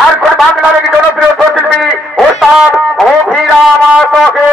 ঝাড়খণ্ড বাংলার এক জনপ্রিয় শিল্পী ওস্তাদ অভিরাম আশোকে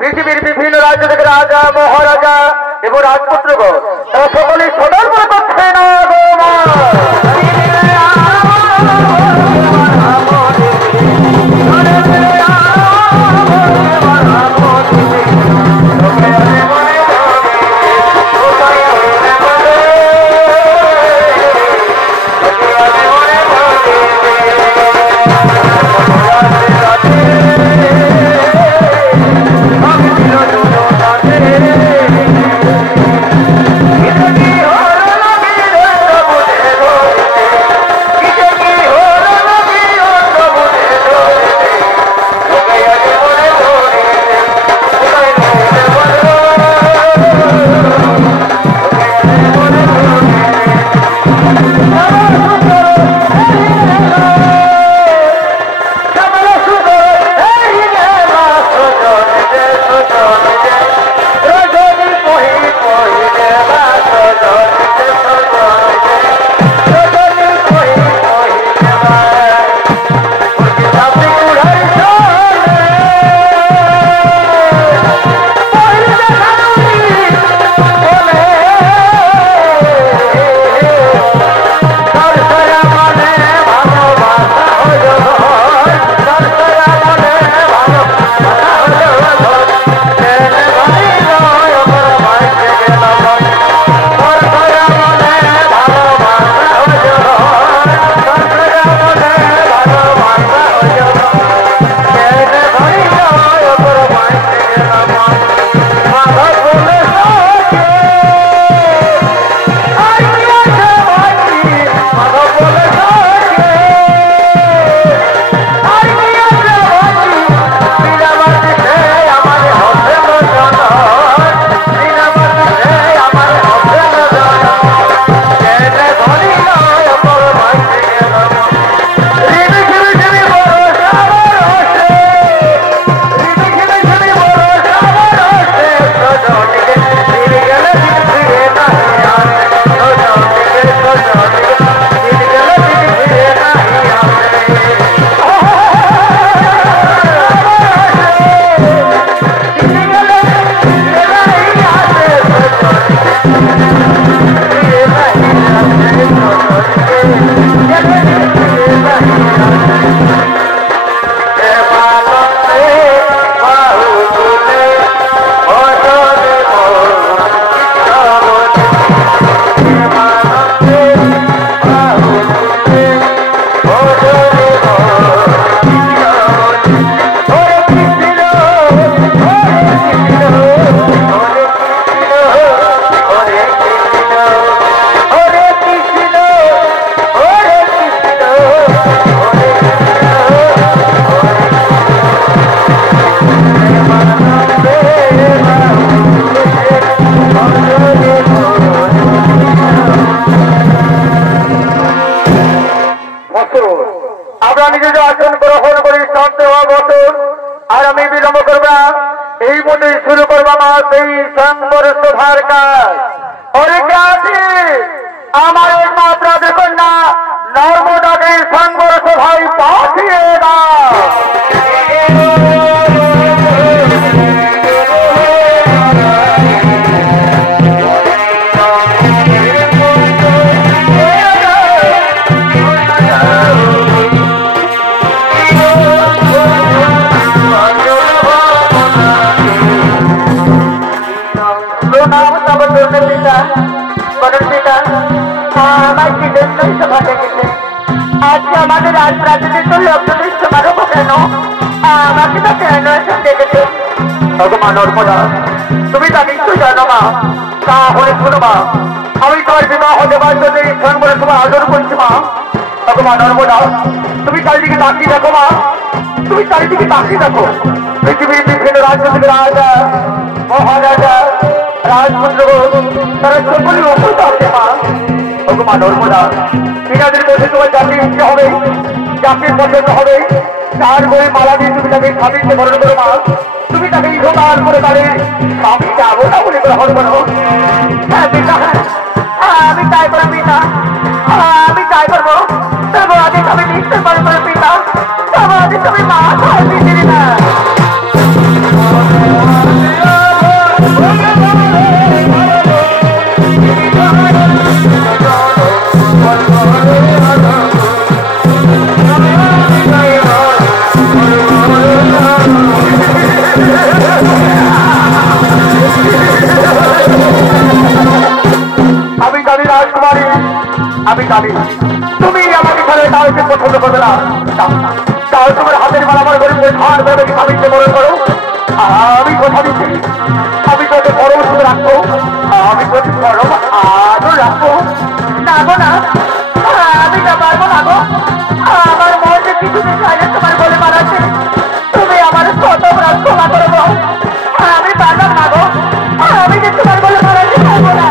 পৃথিবীর বিভিন্ন রাজ্য থেকে রাজা মহারাজা এবং রাজপুত্রগণ তারা সকলেই সতর্ক করছে না গো মা। শুরু করবো আমার সেই সংবর সভার কাজ। আমার একমাত্র দেখুন না নর্মদাকে সংবর সভায় পাঠিয়ে দাও। आज हमारे राजप्रात যদি তো লগ্ন দৃশ্য পারবো কেন? আমাকে তো কেন এসব দেখেছে? মা নর্মদা, তুমি তা নিশ্চয়ই জানো মা। তাহলে শোনো মা, আমি তোমার বিবাহ দেবার জন্য ঈশ্বর বলে তোমার আদর করছি মা। মা নর্মদা, তুমি চারিদিকে তাকিয়ে দেখো মা, তুমি চারিদিকে তাকিয়ে দেখো। পৃথিবীর বিভিন্ন রাজ্য থেকে রাজা, মহারাজা, রাজপুত্র তারা সকলেই উপস্থিত আছে মা। মা নর্মদা, এনাদের মধ্যে তোমার জাতির ইচ্ছে হবে, জাতির পছন্দ হবে, তার বই মালা দিয়ে তুমি তাকে স্বামীকে বরণ করো মা। তুমি তাকে ইহকাল করে তাদের স্বামী যাবো না বলে গ্রহণ করো। হ্যাঁ পিতা, আমি তাই করবো পিতা, আমি তাই করবো। তবু আগে তুমি নিশ্চয় বরণ করো পিতা, তবু আগে তুমি মা হয় দিদি না। আমি জানি রাজকুমারী, আমি জানি তুমি আমাকে ছাড়া কাউকে পছন্দ করবে না। তাও তোমার হাতের মালা আমার গরিবের ধার ভেবে স্বামীকে বরণ করো। আমি কথা দিচ্ছি, আমি তোকে পরম সুখে রাখবো, আমি তোকে পরম আদর রাখবো। না গো না, আমি তা পারবো না গো। আমার মধ্যে কিছুতে চাইলে তোমার বলে মারাচ্ছে, তুমি আমার কত অপরাধ ক্ষমা করো গো। আমি পারলাম না গো, আমি যে তোমার বলে মারাচ্ছে পারবো না।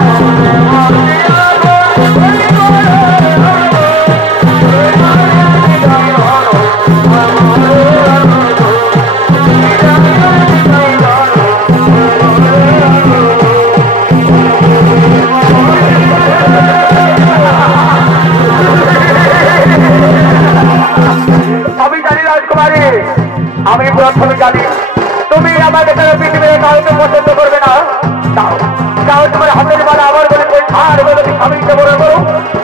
আমি জানি রাজকুমারী, আমি প্রথমে জানি তুমি আমাকে তারা পৃথিবীর কাউকে পছন্দ করবে না। তাও তাও তোমার হাতের মালা আমার বলে আর বলে স্বামীকে বরণ করো।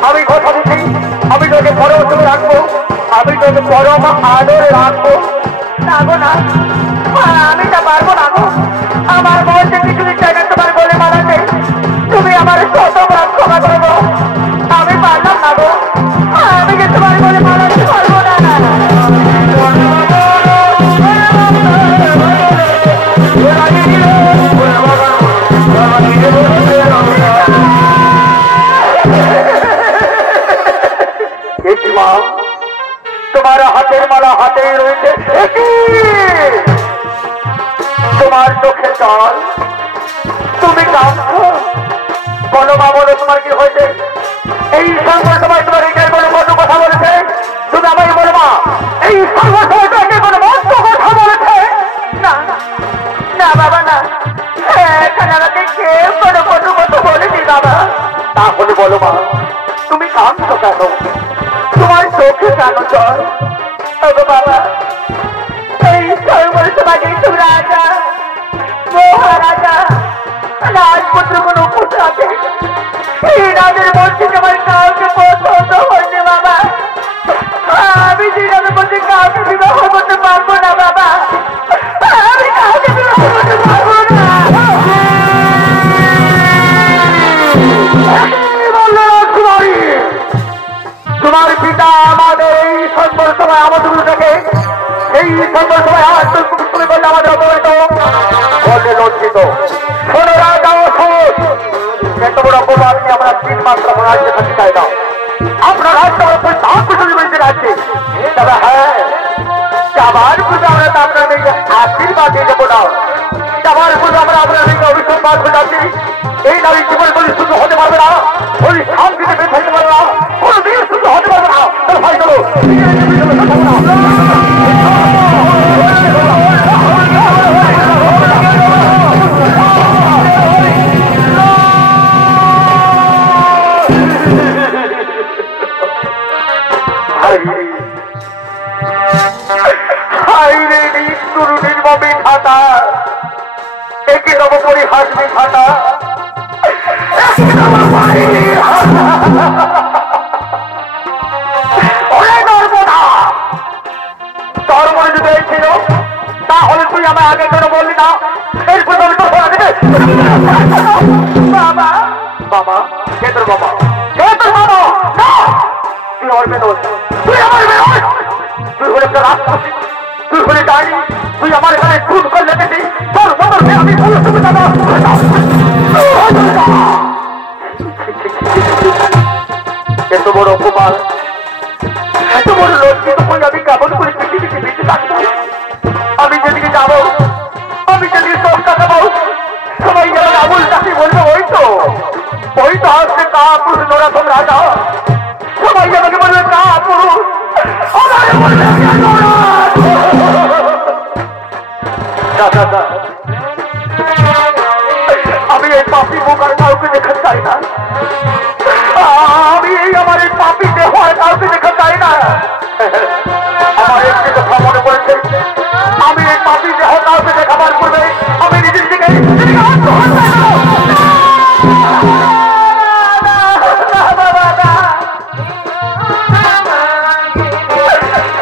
আমি কথা দিচ্ছি, আমি তোকে পরম সুখে রাখবো, আমি তোকে পরম আদরে রাখবো। না গো না, আমি তা পারবো না গো। আমার মধ্যে কিছুতে চাই না তোমার বলে মারাচ্ছে, তুমি আমার কত অপরাধ ক্ষমা করো গো। আমি পারলাম না গো, আমি যে তোমার বলে মারাচ্ছে পারবো না। তোমার হাতের মালা হাতেই রয়েছে, তোমার চোখে জল, তুমি কাঁদছো। বলো মা, বলো তোমার কি হয়েছে? এই সংবাদ সময় তোমার এটার কোনো মতো কথা বলেছে? তুমি আমাকে বলো মা, এই সংবাদ সময় তোমাকে কোনো মতো কথা বলেছে? না না বাবা না, এখানে আমাকে কেউ কোনো কটু কথা বলেনি বাবা। তাহলে বলো মা, তুমি কাঁদছো কেন? তোমার চোখে কেন জল? ওগো বাবা, এই সর্বল তোমাকে তুমি রাজা, মহারাজা, রাজপুত্র কোন পুত্র আছে, এই রাজের মধ্যে আমার কাউকে পছন্দ হয়েছে বাবা। আমি যে রাজের মধ্যে কাউকে বিবাহ করতে পারবো না বাবা, আমি কাউকে বিবাহ করতে পারবো না। তোমার পিতা আমাদের এই সন্ধ্যার সময় আমাদেরকে এই সন্ধ্যার সময় তুমি বললে আমাদের অপমানিত বলে লজ্জিত। শোনো রাজা অসুখ, এত বড় অপমানকে আমরা 3 মাস রাজ্যে থাকতে চাই না। আপনার রাজ্য আমরা রাজ্যে, তবে হ্যাঁ যাবার পুজো আমরা তো আপনার মেয়েকে আশীর্বাদ দিয়ে দেবো না। যাবার পুজো আমরা আপনার মেয়েকে অভিসম্বাদ করে যাচ্ছি। এই নারী জীবন বলে শুধু হতে পারবে না, ওই শান্তিতে বেঁচে থাকতে পারবে না, কোনো দিন শুধু হতে পারবে না। তাহলে ভাই চলো নির্মমী খাতা, একই নবপরিহাসী খাতা, তোর মনে যদি এই ছিল তাহলে তুই আমার আগে কেন বললি না? এরপর বাবা বাবা কে তোর বাবা? কে তোর বাবা? না, তুই আমার মেয়ে, তুই আমার মেয়ে। একটা রাষ্ট্রপতি তুই হলে যায়নি তুই আমার এখানে খুন করে লেগেছি তোর মতো আমি বলে তুমি দাদা এত বড় অপমান এত বড় লজ্জিত হয়ে আমি কেমন করে পৃথিবীতে বেঁচে থাকবো আমি যেদিকে যাবো আমি যেদিকে চোখ কাটাবো সবাই যেমন আমল চাষি বলবে ওই তো আসছে কা পুরুষ নরাধম রাজা সবাই আমাকে বলবে কা পুরুষ আমাকে বলবে আমি এই পাপি মুখ আর কাউকে দেখা চাই না আমি আমার এই পাপি দেহ আর কাউকে দেখা চাই না আমার একটি কথা মনে পড়েছে আমি এই পাপি দেহ কাউকে দেখাবার পূর্বে আমি নিজের দিকে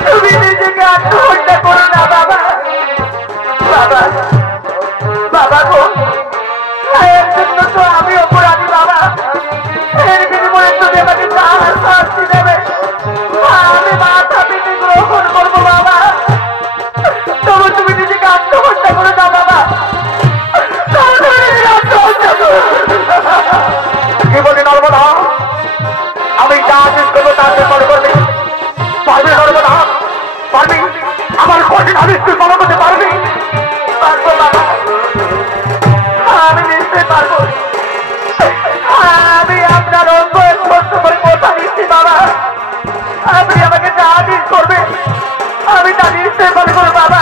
তুমি নিজেকে আত্মহত্যা করো না বাবা বাবা বাবা গো এর জন্য তো আমি অপরাধী বাবা এর বিনিময়ে তুমি আমাকে শাস্তি দেবে আমি মাথা পেতে গ্রহণ করবো বাবা তবু তুমি নিজেকে আত্মহত্যা করে দাও বাবা কি বলি নর্মদা আমি যা আদেশ করবো তাকে মনে করবি পারবি নর্মদা পারবি আমার কঠিন আদেশ তুই মনে করতে পারবি পারবো বাবা আমি নিশ্চয় পারবো আমি আপনার অঙ্গ স্পষ্ট করে কথা দিচ্ছি বাবা আপনি আমাকে যা আদেশ করবে আমি তা নিশ্চয় মনে করবো বাবা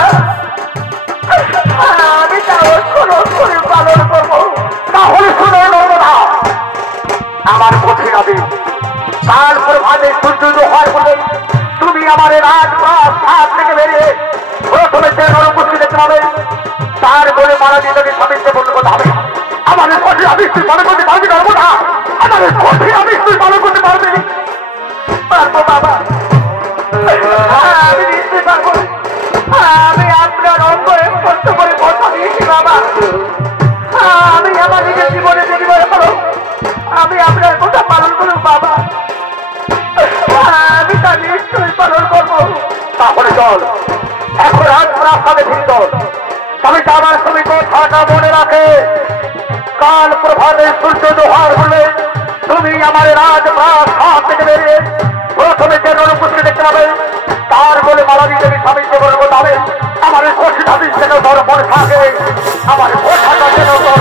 আমি তা অক্ষর অক্ষরে পালন করবো তাহলে শুনে নর্মদা আমার কঠিন আদেশ কাল প্রভাতে সূর্য হওয়ার বলে তুমি আমার রাজপ্রাস থেকে বেরিয়ে প্রথমে যে নরপুষ্টি দেখতে হবে তার বলে মারা দিয়ে তাকে স্বামীকে বলতে করতে হবে আমাদের কঠিন আদেশ তুই পালন করতে পারবি নর্মদা আমাদের কঠিন আদেশ তুই পালন করতে পারবি পারবো বাবা আমি নিশ্চয় পারবো আমি আপনার অঙ্গ স্পষ্ট করে কথা দিয়েছি বাবা আমি আমার নিজের জীবনে যে জীবনে পারো আমি আপনার কথা পালন করব বাবা আমি তা নিশ্চয়ই পালন করবো তাহলে চল এখন আজ রাস্তাতে ফিরে চল তবে আমার তুমি কথাটা মনে রাখে কাল প্রভাতে সূর্য দোহার হলে তুমি আমার রাজপ্রাসাদ থেকে বেরিয়ে প্রথমে যে নরপুষ্টি দেখতে পাবে তার বলে মালা দিয়ে দেবী স্বামীকে বলবো তবে আমার কঠিন আদেশ যেন তোর মনে থাকে আমার কথাটা যেন তোর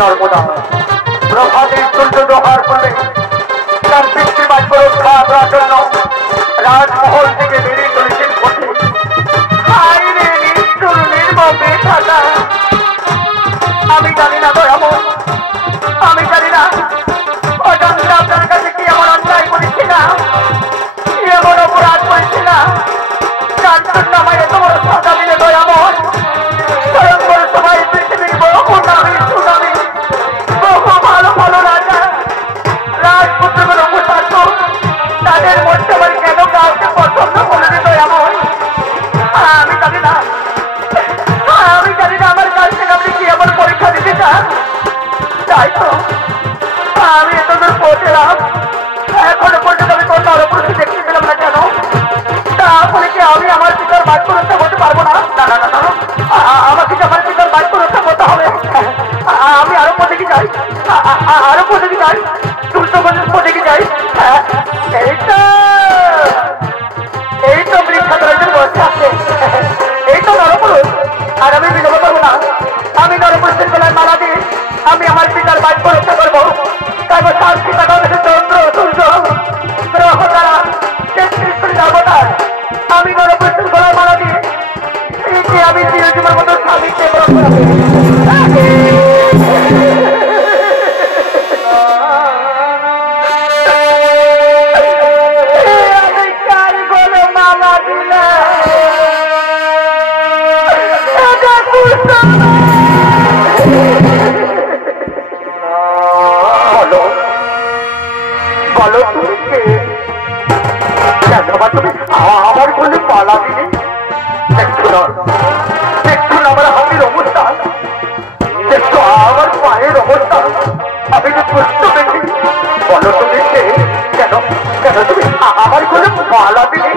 নর্মদা প্রভাতে সূর্য দোহার করলে তার পিতৃবাক্য রক্ষা করার জন্য রাজমহল থেকে বেরিয়ে চলেছেন পথে আমি জানি না দয়াময় আমি জানি না অজান্তে আপনার কাছে কি এমন অন্যায় করেছি না এমন অপরাধ করেছি না যার জন্য আমার এত বড় সাজা দিলে দয়াময় স্বয়ংবর সবাই পৃথিবীর বড় নামী সুনামী বহু ভালো ভালো রাজা রাজপুত্রগুলো উপসাধ্য তাদের মধ্যে আমার কেন কাউকে পছন্দ করে দিত এমন আমি জানি না আমার কাছ থেকে আপনি কি এমন পরীক্ষা দিতে চান তাই তো আমি এতদূর পৌঁছলাম এখনো পর্যন্ত আমি কোন নরপুরুষকে দেখতে পেলাম না কেন তাহলে কি আমি আমার পিতার বাক্য রক্ষা করতে পারবো না না না না আমাকে কি আমার পিতার বাক্য রক্ষা করতে হবে আমি আরো পথে কি যাই আরো পথে কি যাই দ্রুত পথে কি যাই এই তো বৃক্ষাতরের বসে আছে এই তো নরপুরুষ আর আমি বিলম্ব করবো না আমি নরপুরুষের গলায় মালা দিয়ে আমি আমার পিতার বাক্য রক্ষা করবো তারপর শান্তি চন্দ্র সূর্য গ্রহ দ্বারা 33 কোটি দেবতার আমি নরপুরুষের গলায় মালা দিয়ে আমি চিরজীবনের মতো স্বামীকে গ্রহণ করবো আবার তুমি আমার বলে পালা দিলে দেখছো না আমার হাতের অবস্থা দেখছো আমার পায়ের অবস্থা আমি যে প্রশ্ন দেখি বলো তুমি কেন কেন তুমি আমার বলে পালা দিলে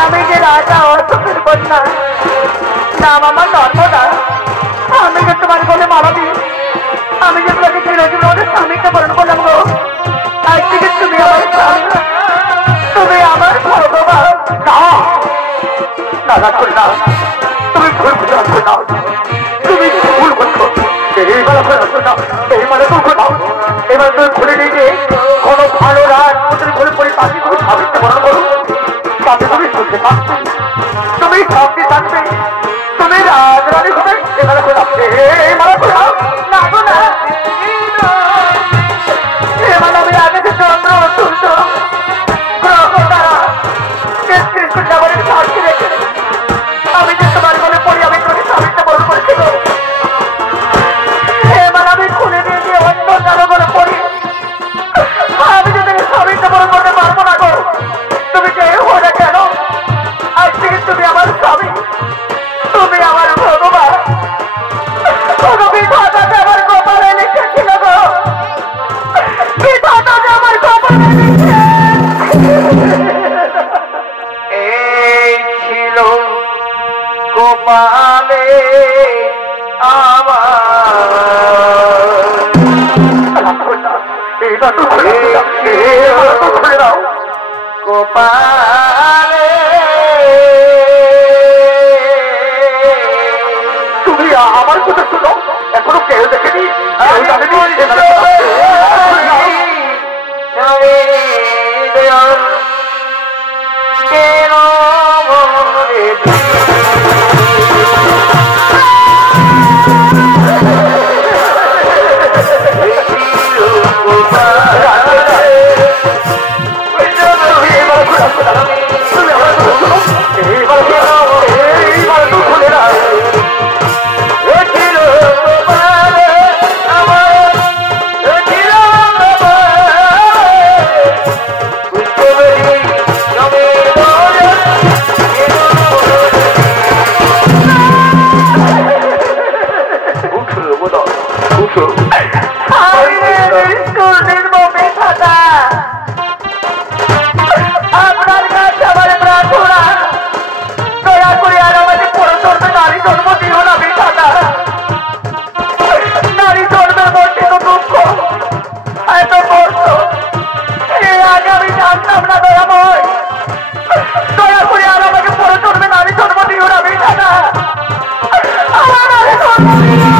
আমি যে রাজা অশোকের কন্যা নাম আমার নর্মদা আমি যে তোমার বলে মারা দিই আমি যে তোমাকে চিরজীবনের স্বামীকে বরণ করলাম গো আজ থেকে তুমি আমার স্বামী তুমি আমার ভগবান না না না তুমি ভুল বুঝাচ্ছো না তুমি ভুল করছো এইবারে দুঃখ দাও এবার তুমি খুলে নিয়ে গিয়ে কোনো ভালো রাজপুত্রের ঘরে পড়ে তাকে তুমি স্বামীকে বরণ করো তাতে তুমি শুনতে পাচ্ছ তুমি শান্তি থাকবে তুমি রাজরানী হবে এবারে করে এইবারে করে না গো না এবার আমি আগে যে চন্দ্র সূর্য গ্রহ তারা কৃষ্ণনগরের সাক্ষী রেখে আমি যে তোমার বলে পড়ি আমি তোকে স্বামীকে বরণ করেছিল এবার আমি খুলে দিয়ে দিয়ে অন্য কারো বলে পড়ি আমি যে তোকে স্বামীকে বরণ করতে পারবো না গো তুমি যে হলে কেন আজ থেকে তুমি আমার স্বামী তুমি আমার ভগবান বিধাতাতে আমার কপালে লিখেছিল গো বিধাতাতে আমার কপালে লিখে এই ছিল গোপালে আমার এইবার তো খুলে দাও গোপালে তুমি আমার কথা শুনো এখনো কেউ দেখেনি কেন আপনার কাছে আমার প্রার্থনা দয়া করে আর আমাদের পরধর্মে নারী জন্ম দিও না বিধাতা নারী জন্মের মধ্যে তো দুঃখ এত কষ্ট এর আগে আমি জানতাম না দয়াময় দয়া করে আর আমাকে পরধর্মে নারী জন্ম দিও না বিধাতা আমার নারী জন্ম দিও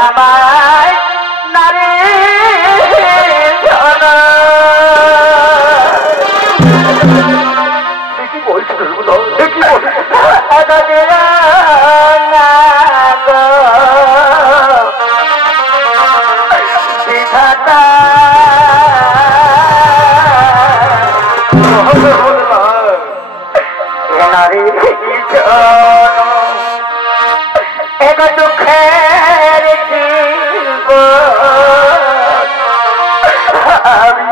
আমায় নারী কি বলছো কি বিধাতা নারী এক দুঃখের আমি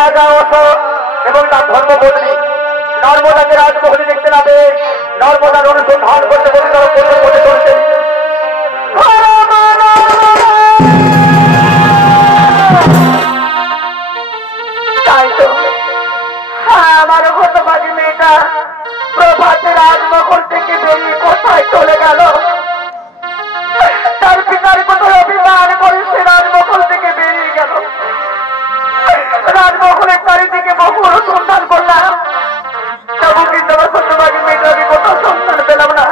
রাজা অশোক এবং তার ধর্মপত্নী নর্মদাকে রাজমহলে দেখতে নামে নর্মদার অনুসন্ধান করতে করতে তারা প্রথম করে চলছে। তাই তো আমার হতভাগী মেয়েটা প্রভাতে রাজমহল থেকে বেরিয়ে কোথায় চলে গেল? তার পিতার কত অভিমান করে সে রাজমহল থেকে বেরিয়ে গেল। রাজমহলের চারিদিকে বহু অনুসন্ধান করলাম, তবু কিন্তু আমার হতভাগী মেয়েটাকে কোথাও সন্ধান পেলাম না।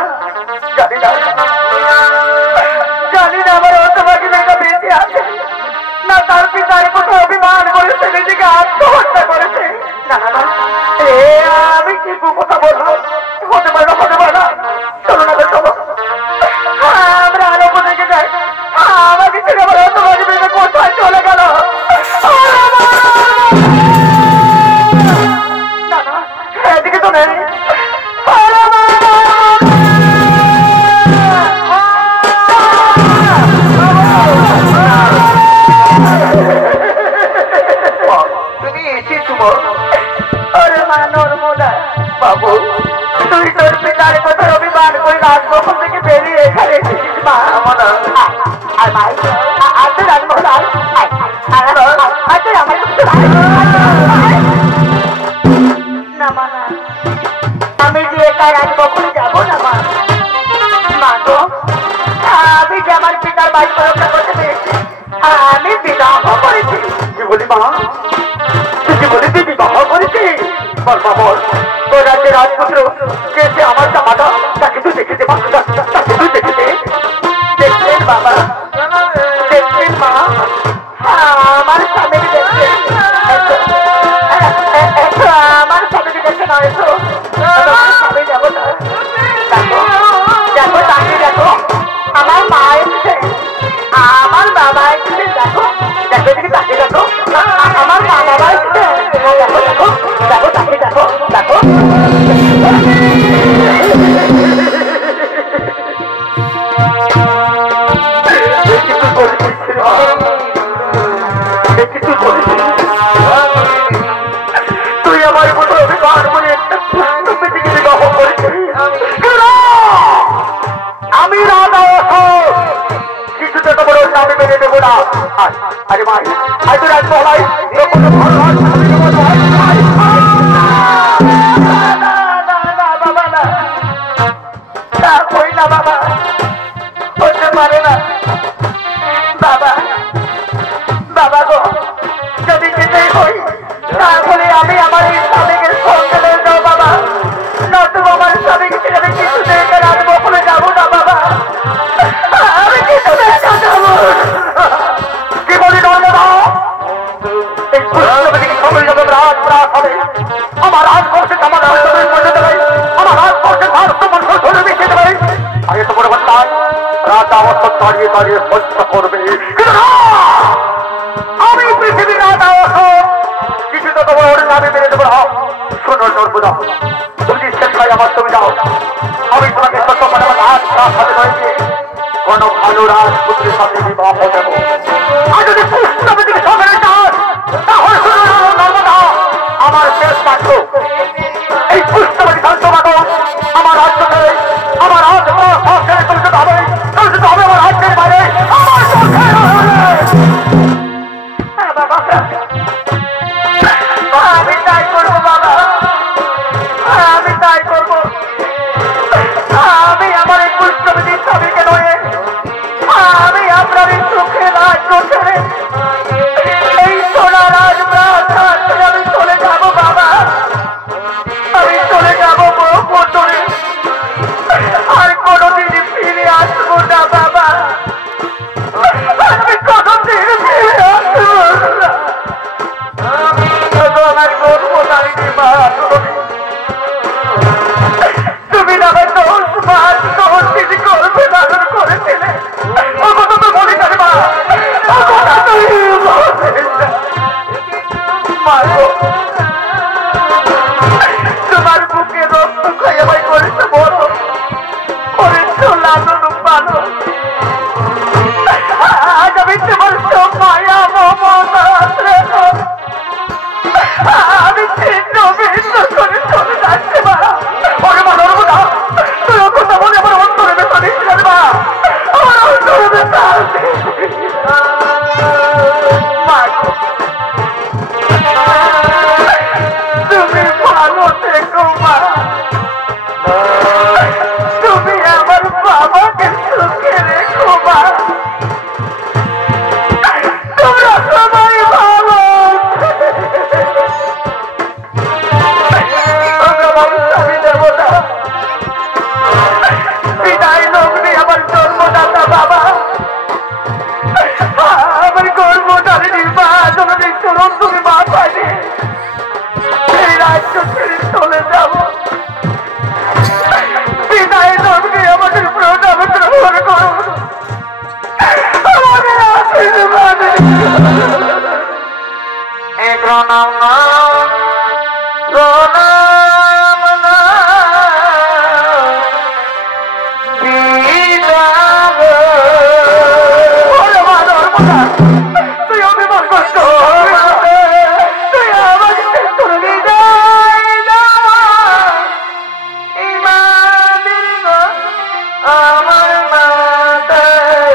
জানি না আমার হতভাগী মেয়েটা বেঁচে আছে না তার পিতার কত অভিমান করে সে নিজেকে আত্মহত্যা করেছে। না না আমি কি কথা বলবো? হতে পারে না, হতে পারে না। চলো না চলো, আমরা আরো দেখে যাই। আমাকে ছেড়ে আমার হতভাগী মেয়েটা কোথায় চলে গেল? না না এদিকে তো নেই। তুমি এসেছো আরে মা নর্মদা, বাবু তুই তোর পিতার কথা অভিমান করে রাজমহল থেকে বেরিয়ে এখানে এসেছিস মা। আর ভাই আজ রাজমহল না মা, আমি যে একা রাজমহলে যাবো না মা। মা গো, আমি যে আমার পিতার বাড়ি পরীক্ষা করতে পেরেছি, আমি বিবাহ করেছি। কি বলি মা? তুই বলি তুই বিবাহ করেছিস? বল বল, তোর রাজ্যের রাজপুত্র কে সে আমার জামাটা তাকে তুই দেখেছে? তাকে তুই দেখেছে? দেখছেন বাবা, দেখছেন মা, আমার স্বামী দেখছেন, আমার স্বামী দেখছে নয় তো স্বামী যাবো না। দেখো দেখো তাকে দেখো, আমার মা এসছে, আমার বাবা এসছে। দেখো দেখো এদিকে তাকে দেখো, আমার মা বাবা এসছে। দেখো দেখো দেখো তাকে দেখো, দেখো তুই আমার মতো অভিমান করে একটা মেয়েটিকে বিবাহ করেছিস। আমি রাজা অশোক কিছুতে তো বড় আমি মেনে দেবো না। আরে ভাই আজ রাজমহলাই বাবা না, কই না বাবা, হতে পারে না বাবা। বাবা গো, যদি যেতেই হই তাহলে আমি আমার এই স্বামীকে সঙ্গে নিয়ে যাও বাবা, নয়তো আমার স্বামীকে ছেড়ে আমি কিছুতে রাজমহলে যাবো না বাবা। আমি কিছুতে যাবো। কি বলি নর্মদা? এই পুষ্পবতীকে সবাই যখন রাজপ্রাস হবে আমার রাজবর্ষে আমার রাজবর্ষের মধ্যে দেবে, আমার রাজবর্ষের ভারত বর্ষ ধরে মিশে দেবে। আগে তো বড় ঘটনায় রাজা অবস্থা দাঁড়িয়ে দাঁড়িয়ে সহ্য করবে। কিন্তু না, আমি পৃথিবীর রাজা অশোক কিছুতে তো বড় নামে মেনে দেবো না। শোনো নর্মদা, তুমি নিশ্চয় খাই আমার তুমি যাও, আমি তোমাকে সত্য করে আমার রাজপ্রাস হাতে রয়েছে কোন ভালো রাজপুত্রের সাথে বিবাহ দেবো। আর যদি পুষ্পবতীকে সঙ্গে চান তাহলে শুনুন নর্মদা, আমার শেষ বাক্য, এই পুষ্পবতী শান্ত বাদক আমার রাজ্যকে আমার রাজ্য ছেড়ে তুলতে হবে, তুলতে হবে আমার রাজ্যের বাইরে আমার বাবা আমি তাই করবো বাবা, আমি তাই করবো। আমি আমার এই পুষ্পবতীর স্বামীকে নয়, আমি আপনার এই চোখে রাজ্য ছেড়ে এই সোনা রাজপ্রাসাদ ছেড়ে আমি চলে যাবো বাবা। আমি চলে যাবো বন্ধুরে, আর কোনোদিন ফিরে আসবো না বাবা। আমি কোনোদিন ফিরে আসবো না। প্রণাম প্রণাম তুই অভিমান করছো তুই আমাকে আমার মাতায়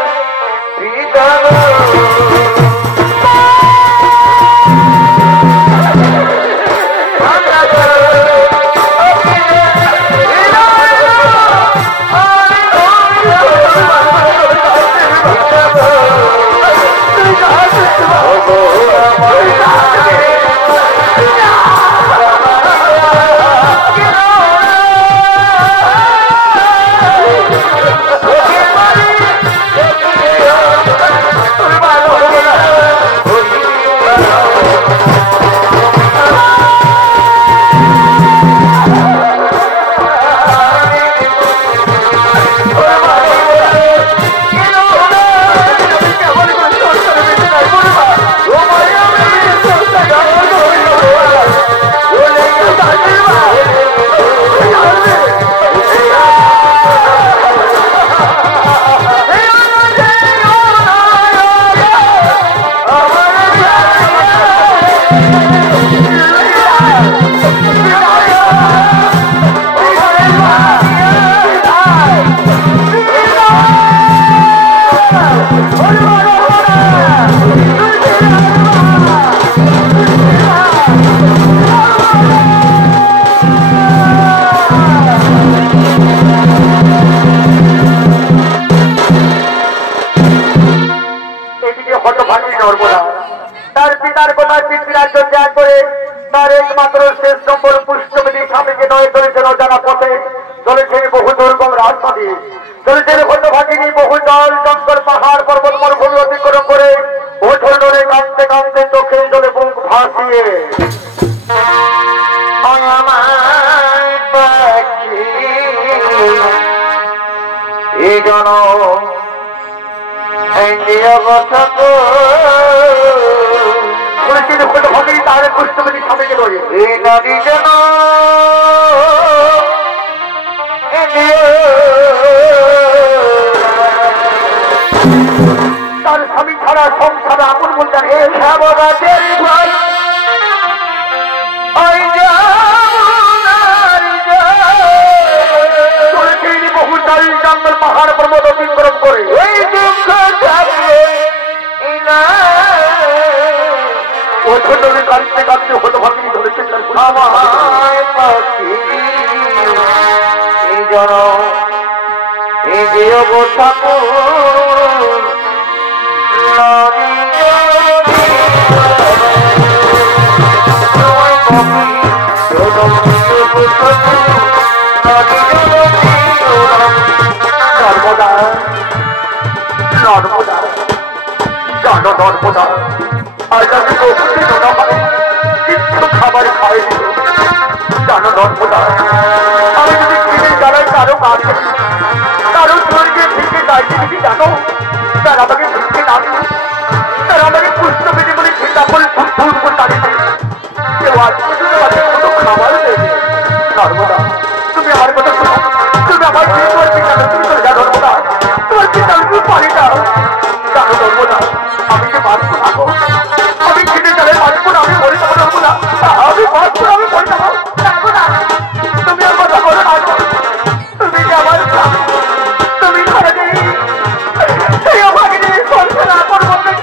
তার পিতার কথা চিত্রাজ্য ত্যাগ করে তার একমাত্র শেষ নম্বর পুষ্পবিধি স্বামীকে নয় চলেছেন অজানা পথে, চলেছেন বহু দুর্গম রাস্তা দিয়ে, চলেছেন হতভাগিনী বহু জল জঙ্গল পাহাড় পর্বত মরুভূমি অতিক্রম করে বছর ধরে কাঁদতে কাঁদতে চোখে জলে বুক ভাসিয়ে এই জন তার পুষ্পবিধি স্বামীকে নয় এই নারী যেন তার স্বামী ছাড়া সংসারে আপন বলতে বহু চাল জঙ্গল পাহাড় পর্বত অতিক্রম করে কাঁদতে কাঁদতে হতো ভাগিনী ধরেছেন এই যে অবস্থা নর্মদা নর্মদা জান নর্মদা আজ আমি কিছু খাবার খাইনি জানো নর্মদা আমি যদি কিনে জ্বালাই কারো মাকে কারো স্বর্গে ভিড়কে চাইতে যদি জানো তার আমাকে ভিড়কে না দিল তার আমাকে পুষ্পবিধি বলে চিন্তা করে ধূর করে দাঁড়িয়ে কেউ আজ পর্যন্ত আমাকে কোনো খাবার দেবে নর্মদা তুমি আমার কথা শোনো তুমি আমার তোমার চিন্তা তুমি চলে যা নর্মদা তোমার চিন্তা তুমি পারি না জানো নর্মদা আমি যে বাঁচবো থাকো আমি কিনে জ্বালাই বাঁচবো না আমি মরে যাবো নর্মদা আমি বাঁচবো আমি মরে যাবো তুমি আর কথা বলো না তুমি যে আমার তুমি ঘরে নেই সেই আমাকে সংসার আপন বলতে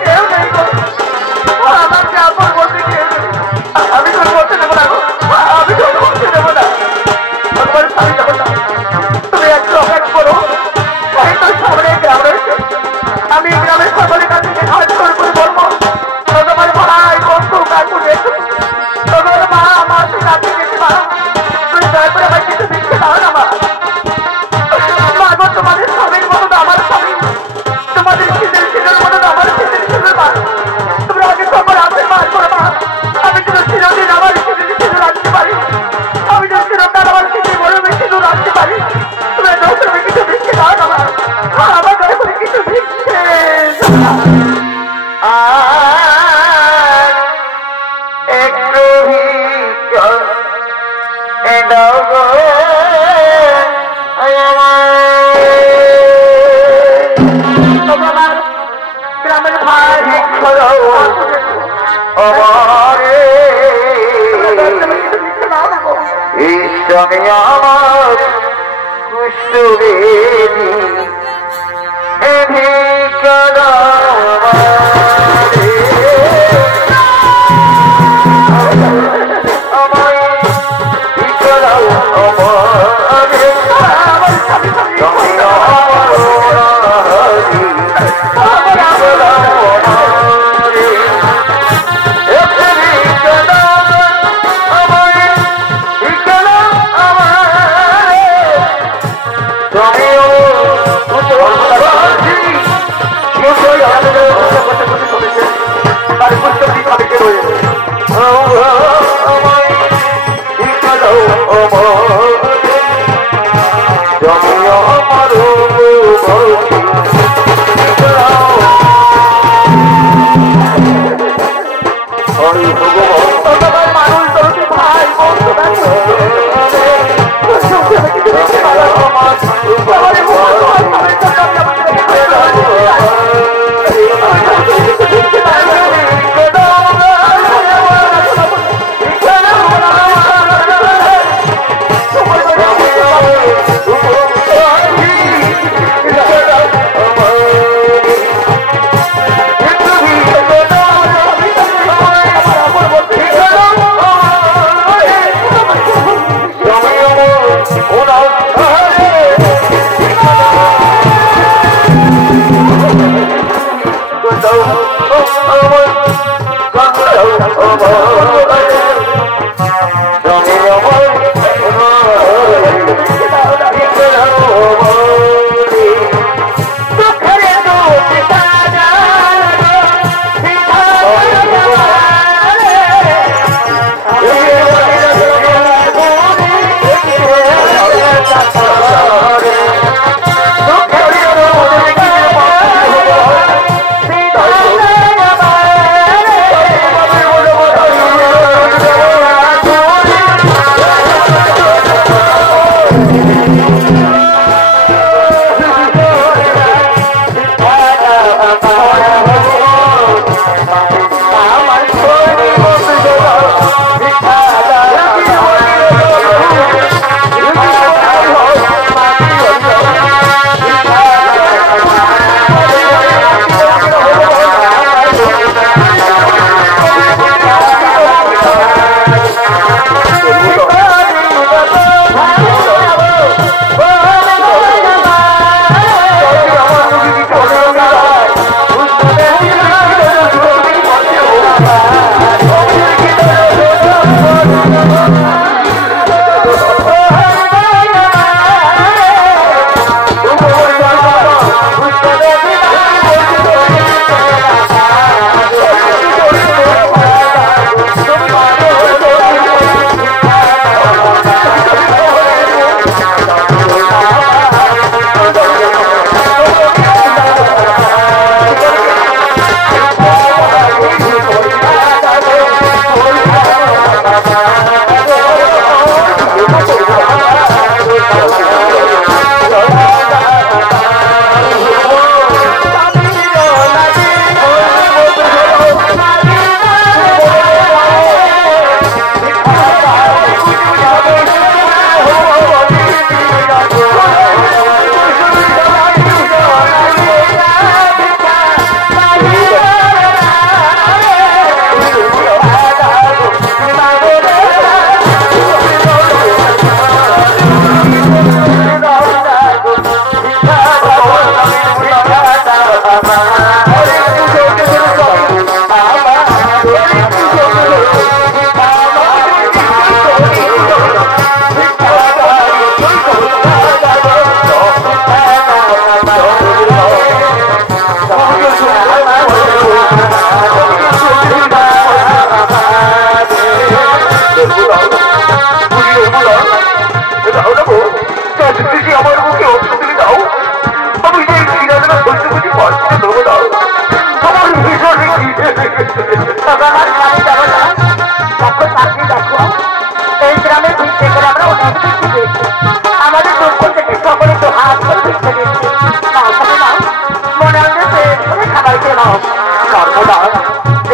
তুমি আমার কুষ্ঠবেদী এধিকারা আমায় ভিতরাও আমারে তুমি আমার রাধি ভিতরাও আমারে এধিকারা আমায় ভিতরাও আমারে তুমিও রাধি তার পুস্তক দিতে রয়েছে আমায় ভিতরাও আমারে তুমি আমার ভক্তি ভিতরাও হরি ভগবান মানুষ তোকে ভাই বন্ধু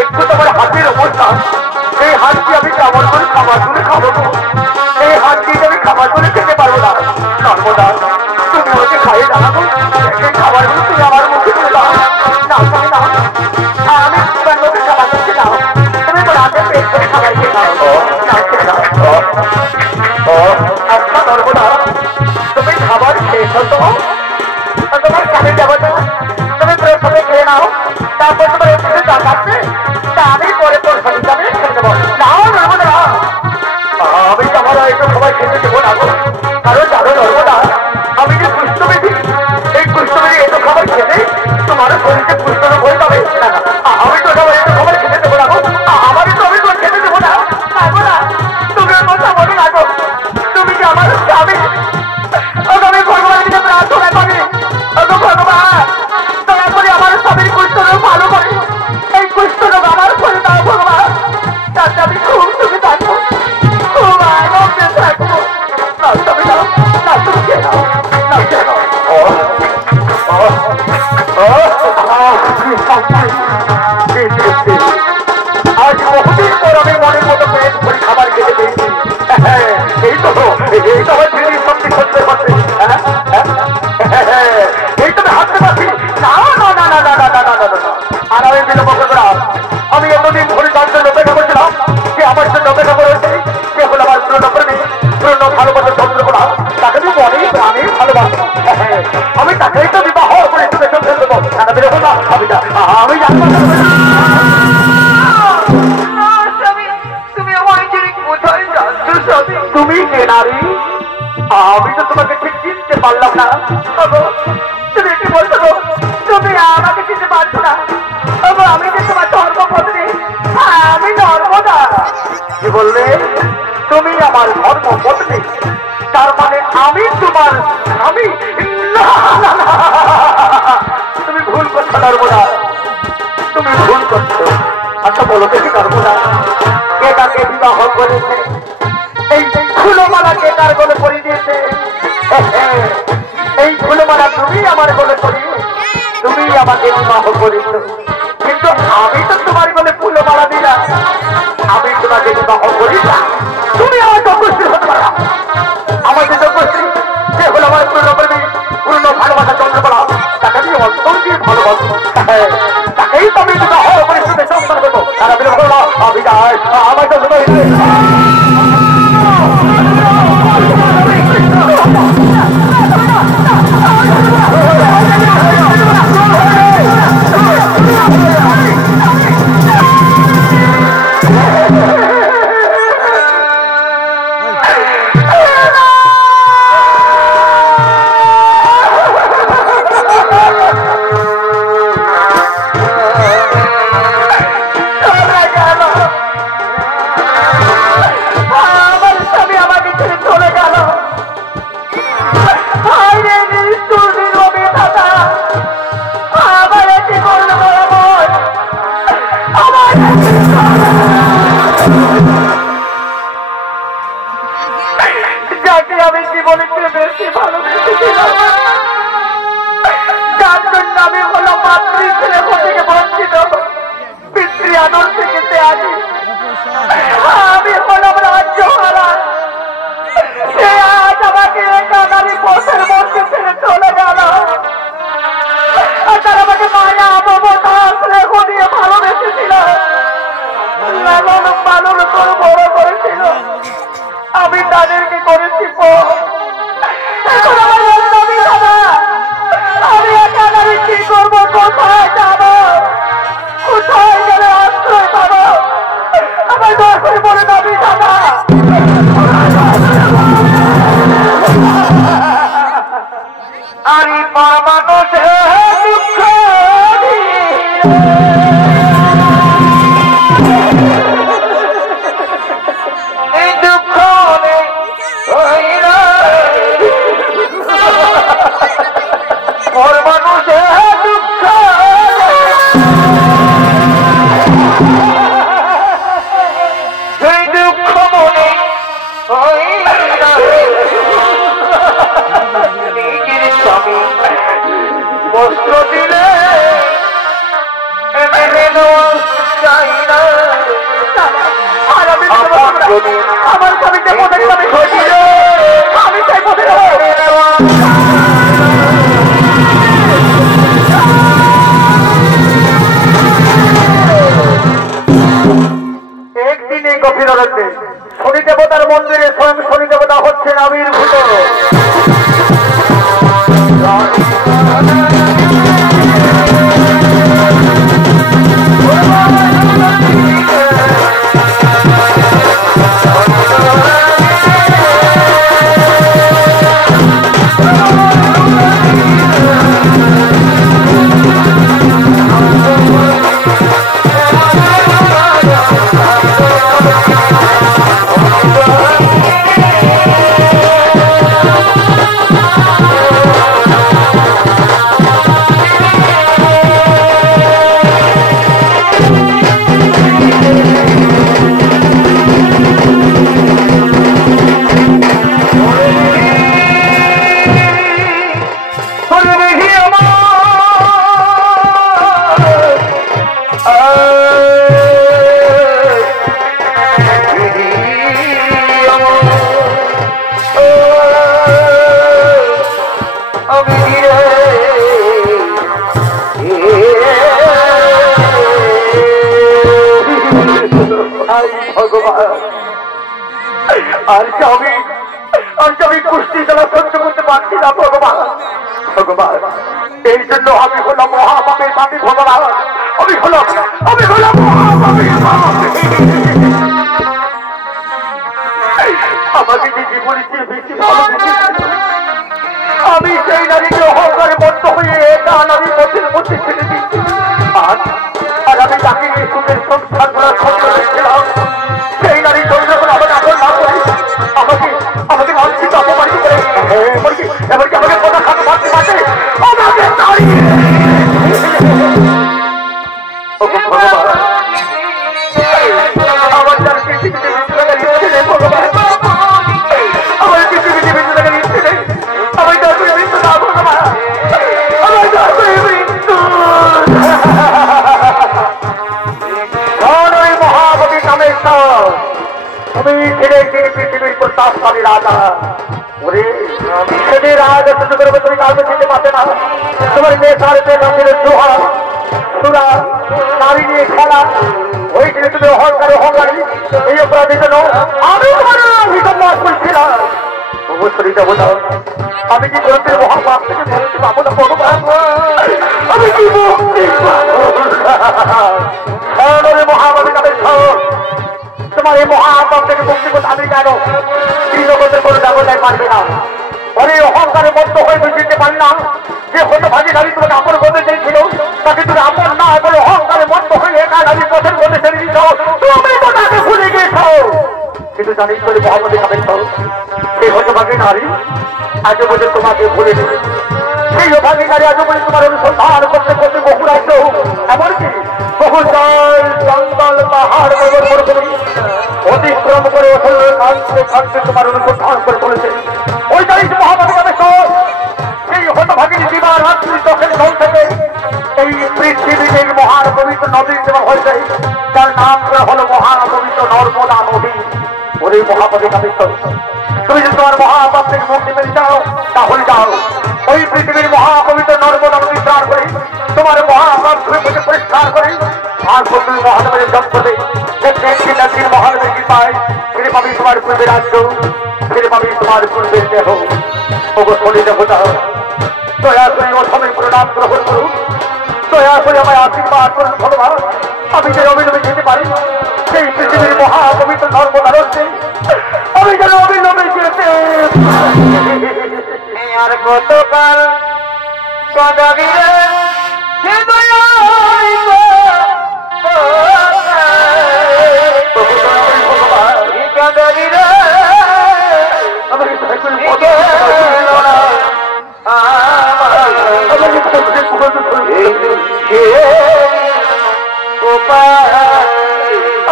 একটু তোমার হাতের অবস্থা এই হাত দিয়ে আমি কেমন করে খাবার তুলে খাবো এই হাত দিয়ে আমি খাবার তুমি আমার কোথায় যাচ্ছ স্বামী? তুমি কে নারী? আমি তো তোমাকে ঠিক চিনতে পারলাম না। তুমি কি বলছো? তুমি আমাকে চিনতে পারছো না? আমি যে তোমার ধর্মপত্নী, আমি নর্মদা। কি বললে? তুমি আমার ধর্মপত্নী? তার মানে আমি তোমার স্বামী? না, না, না। তুমি ভুল করছো নর্মদা, তুমি ভুল করছো। আচ্ছা বলো দেখি নর্মদা, কে কাকে বিবাহ করেছে? এই ফুলমালা কে কার গলে পরিয়ে দিয়েছে? এই ফুলমালা তুমি আমার গলে পরিয়ে তুমি আমাকে বিবাহ করেছ, কিন্তু আমি তো তোমার গলে ফুলমালা দিলাম, আমি তোমাকে বিবাহ করি না। তুমি আমার যোগ্যশ্রী হতে পারো। আমার যে যোগ্যশ্রী, সে হলো আমার পূর্ণপ্রেমী, পূর্ণ ভালোবাসা চন্দ্রকলা। তাকে আমি অন্তর দিয়ে ভালোবাসি, তাকেই তো আমি বিবাহ পরিস্থিতি সংস্থান করবো। তারা বিবাহ করবো বিদায় আমার জন্য। যাকে আমি জীবনে বেশি ভালোবেসেছিলাম, যার জন্য আমি হলো মাতৃ স্নেহ থেকে বঞ্চিত, পিতৃ আদর থেকে ত্যাগী, আমি হলাম রাজ্য হারা। সে আজ আমাকে কানারি পথের মধ্যে ছেড়ে চলে গেল। তার আমাকে মায়া মমতা স্নেহ দিয়ে ভালোবেসেছিল, লালন পালন করে বড় করেছিল। আমি তাদেরকে করেছি এখন আমার নবী দাদা, আমি এখানে আমি কি করবো? কোথায় যাবো? কোথায় গেলে আশ্রয় পাবো? আমার দরকার বলে নবী দাদা। আমি মানুষের দুঃখ বস্ত্র দিলে আমার স্বামীকে পথে আমি চাই পথে একদিন এই গভীর রাতে শনি দেবতার মন্দিরে স্বয়ং শনি দেবতা হচ্ছেন আবির্ভূত। আর স্বামী আমি কুষ্টি জ্বালা সহ্য করতে পারছি না ভগবান। ভগবান, এই জন্য আমি হলাম মহাপাপের পাপী ভগবান। আমি হলাম মহাপাপের পাপী। আমাকে যে জীবনে চেয়ে বেশি ভালো আমি সেই নারীকে অহংকারে বদ্ধ হয়ে এটা নারী পথের মধ্যে ছেড়ে দিচ্ছি। আর আমি তাকে সুখের সংসার করার স্বপ্ন দেখছিলাম। সেই নারী যখন আমাকে আপন না করে আমাকে লাঞ্ছিত অপমানিত করে এমনকি আমাকে কথা খাতে পারতে পারছে আমাকে দাঁড়িয়ে আমার যার পৃথিবীতে চলে গেল ভগবান, আমার পৃথিবীতে বেঁচে থাকার ইচ্ছে নেই। আমার দরকার মৃত্যু না ভগবান, আমার দরকার মৃত্যু। মহাকবি কামেশ্বর, তুমি ছেড়ে তিনি পৃথিবীর প্রতাপশালী রাজা। ওরে সেদিন রাজা শুধু করবে তুমি কাউকে চিনতে পারবে না। তোমার নেশার পেটা ছিল জোহা সুরা নারী নিয়ে খেলা হয়েছিল। তুমি অহংকারী এই অপরাধের জন্য আমি তোমার অভিযোগ মাস করছিলাম। অবশ্যই যাবো না, আমি কি গ্রন্থের মহাপাপ থেকে মুক্তি পাবো না ভগবান? আমি কি মুক্তি পাবো? মহাভাবী কামেশ্বর, তোমার এই মহাপাপ থেকে মুক্তি করতে আমি কেন শ্রীজগতের কোনো জগতায় পারবে না। অরে অহংকারে মধ্য হয়ে তুমি চিনতে পারি না যে হয়তো ভাজি নারী তোমাকে আপন করতে চেয়েছিল, তাকে তুমি আপন না বলে অহংকারে মধ্য হয়ে একা নারী পথের মধ্যে ছেড়ে দিচ্ছ। তুমি তো তাকে ভুলে গিয়েছ। কিন্তু জানিস তোর মহাভাবী কামেশ্বর, সেই হতভাগী নারী আজ বলে তোমাকে ভুলে নেবে। সেই অভাগী নারী আজ বলে তোমার অনুসন্ধান করতে করতে বহু রাজ্য এমনকি বহু জল জঙ্গল পাহাড় মরুভূমি অতিক্রম করে কাঁদতে তোমার অনুসন্ধান করে চলেছে। ওই জানিস মহাভাবী কামেশ্বর, সেই হতভাগিনী দিবা রাত্রি চোখের জল থেকে এই পৃথিবীর এই মহান পবিত্র নদী যেমন হয়েছে, যার নাম হলো মহান পবিত্র নর্মদা নদী। ওরে মহাভাবী কামেশ্বর, তুমি যদি তোমার মহাপাপ থেকে মুক্তি পেতে চাও তাহলে যাও ওই পৃথিবীর মহাপবিত্র নর্মদা নদী স্নান করে তোমার মহাপাপ ধুয়ে মুছে পরিষ্কার করে আর তুমি মহানবের জপ করবে। দেখবেন মহানবের কৃপায় ফিরে পাবি তোমার পূর্বের রাজ্য, ফিরে পাবি তোমার পূর্বের দেহ। ওগো শরীর দেবতা, দয়া করে ওর সময় প্রণাম গ্রহণ করুন, দয়া করে আমায় আশীর্বাদ করুন ভগবান। আমি যে অবিলম্বে যেতে পারি সেই পৃথিবীর মহাপবিত্র নর্মদা নদী আমি যেন অবিলম্বে যেতে। আর কতকাল কদাবিরে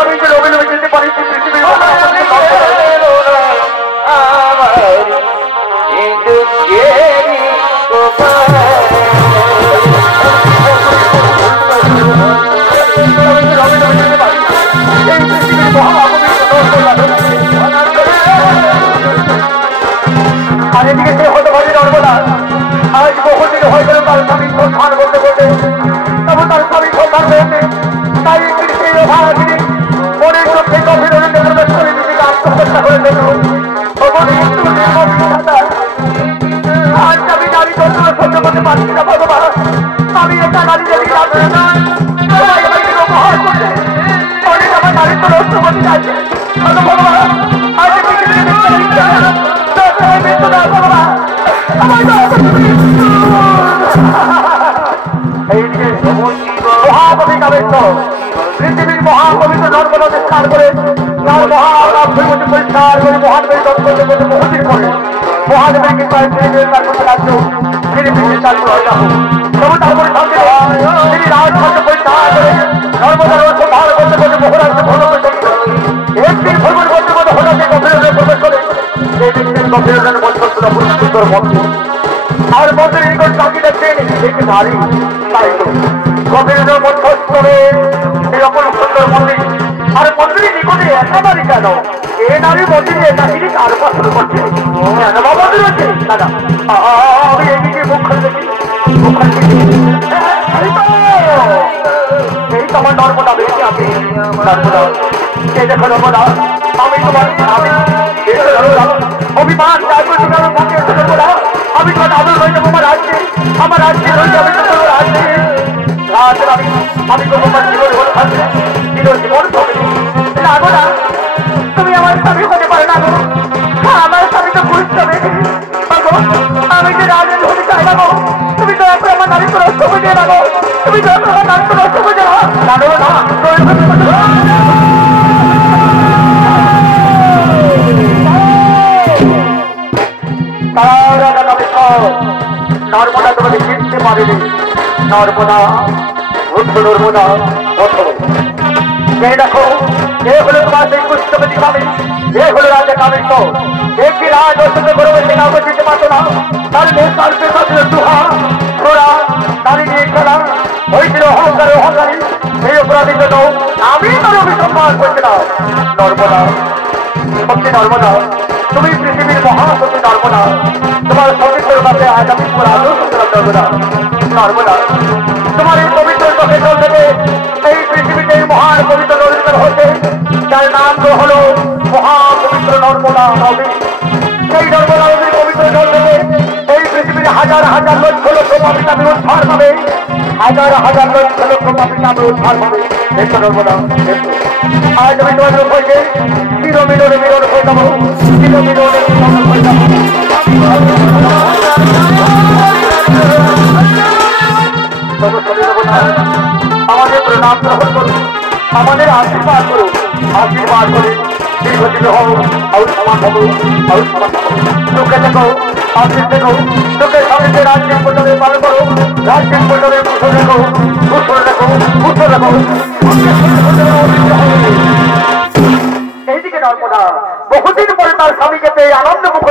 আমি যে অবিলম্বে যেতে পারি পৃথিবীর আর এদিকে সে হতভাগী নর্মদা আজ বহু দিনে হয়ে গেল তার স্বামী সন্ধান করতে করতে, তবে তার স্বামী সন্ধান হয়েছে। তাই সেই অভাগিনী মনের চোখে গভীর প্রবেশ করে নিজেকে আত্মহত্যা করে দিল। আজ আমি নারী যন্ত্রণা সহ্য করতে পারছি না ভগবান। আমি এটা নারী যদি ব্যবহার করতে অনেক আমার নারী তো নষ্ট করতে চাইছে ভগবান। আজ মহাকবি কামেশ্বর পৃথিবীর মহাপবিত্র নর্মদা স্নান করে তার মহাপাপ পরিষ্কার করে মহানবীর দর্শন করতে বহুদিন পরে মহানবীর কৃপায় ফিরে তার মধ্যে রাজ্য ফিরে ফিরে চালু হয়ে যাবো। তবু তারপরে তিনি রাজভাগ্য পরিষ্কার করে নর্মদার অনুসন্ধান করতে করতে বহু রাজ্য ভ্রমণ করতে একদিন ভ্রমণ করতে করতে হঠাৎ গভীর প্রবেশ করে সেই ব্যক্তির গভীর মধ্যস্থতা পুরস্কৃতর মন্দির আর মন্দির নিকট তাকিয়ে দেখছেন একটি নারী। তাই তো গভীর মধ্যস্থলে এরকম সুন্দর মন্দির আর মন্দিরের নিকটে একেবারে কেন এ নারী মন্দিরে তাকিয়ে কার পছন্দ করছে কেন বা মন্দির হচ্ছে দাদা। আমি এদিকে মুখ খুলে দেখি এই তো আমার নর্মদা বেশি আছে। নর্মদা এই দেখো নর্মদা, আমি তোমার স্বামী অভিমান তারপর আমি তোমার আদর হয়ে যাবো আমার রাজ্যে হয়ে যাবে আমি তোমার জীবন হলে থাকবে জীবন লাগো না, তুমি আমার স্বামী হতে পারো না গো। আমার স্বামী তো বুঝতে হবে। আমি যে রাজের হতে চাই না গো, তুমি দয়া করে আমার নারী করে অস্ত্র বুঝিয়ে না গো, তুমি দয়া করে আমার নারী করে অস্ত্র বুঝিয়ে না। নর্মদা তোমাকে চিনতে পারেনি। নর্মদা নর্মদা দেখো, এ হলো তোমার সেই পুষ্পবতী স্বামী, এ হলো রাজা কামিত। একটি রাজ অসুখ করবে সে কাউকে চিনতে পারতো না। তার পেশা ছিল দুহা ঘোড়া, নারী নিয়ে খেলা, হয়েছিল অহংকারে অহংকারী। এই অপরাধীর জন্য আমি তার অভিসম্মান করছিলাম। নর্মদা, সত্যি নর্মদা, তুমি পৃথিবীর মহাসতী নর্মদা। তোমার সতীত্বের কাছে আজ আমি তোমার আদর করছিলাম নর্মদা। নর্মদা, তোমার এই পবিত্র চোখে জল থেকে এই পৃথিবীতে মহান পবিত্র নদীর হচ্ছে, যার নাম তো হলো মহাপবিত্র নর্মদা নদী। সেই নর্মদা নদীর পবিত্র জল থেকে এই পৃথিবীর হাজার হাজার লক্ষ লক্ষ পাপী নামে উদ্ধার পাবে, হাজার হাজার লক্ষ লক্ষ পাপী নামে উদ্ধার পাবে। দেখো নর্মদা, দেখো আজ আমি তোমাদের হয়েছে চিরমিলনে মিলন হয়ে যাবো, চিরমিলনে মিলন হয়ে যাবো। আমাদের প্রণাম গ্রহণ করুন, আমাদের আশীর্বাদ করুন, আশীর্বাদ করে দীর্ঘজীবী হও, আর সমান হবো, আর সমান হবো। সুখে দেখো, আশীর দেখো, সুখের স্বামীকে রাজ্যের প্রচারে পালন করো, রাজ্যের প্রচারে কুশল দেখো, কুশল দেখো, কুশল দেখো। এইদিকে নর্মদা বহুদিন পরে তার স্বামীকে পেয়ে আনন্দ মুখ